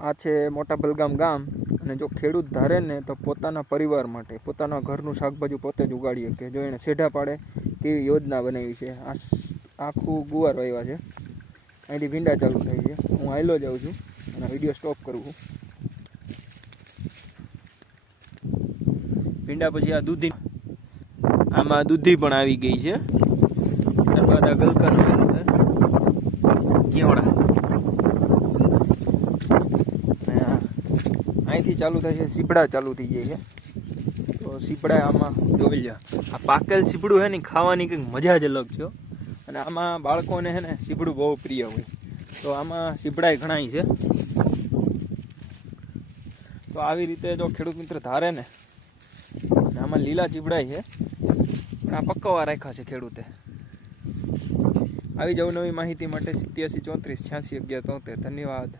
આ છે મોટા બલગામ ગામ અને જો ખેડૂત ધારે ને તો પોતાના પરિવાર માટે પોતાના ઘરનું શાકભાજી પોતે જ ઉગાડી શકે જો એને સેઢા પાડે તેવી યોજના બનાવી છે. આ આખું ગુવાર વાવ્યા છે. અહીંથી ભીંડા ચાલુ થાય છે. હું હાલ્યો જાઉં છું અને વિડીયો સ્ટોપ કરું છું. ભીંડા પછી આ દૂધી, આમાં દૂધી પણ આવી ગઈ છે. ત્યારબાદ આ ગલકાનું કેવડા, અહીંથી ચાલુ થાય છે સીપડા ચાલુ થઈ જાય છે. તો સીપડા આમાં જોઈ લો, આ પાકેલ સીપડું છે ને ખાવાની કંઈક મજા જ અલગ છે. અને આમાં બાળકોને છે ને સીપડું બહુ પ્રિય હોય, તો આમાં સીપડાય ઘણાય છે. તો આવી રીતે જો ખેડૂત મિત્ર ધારે ને, આમાં લીલા ચીપડાય છે પણ આ પકવવા રાખ્યા છે ખેડૂતે. આવી જ નવી માહિતી માટે 87 34 86 11 73. ધન્યવાદ.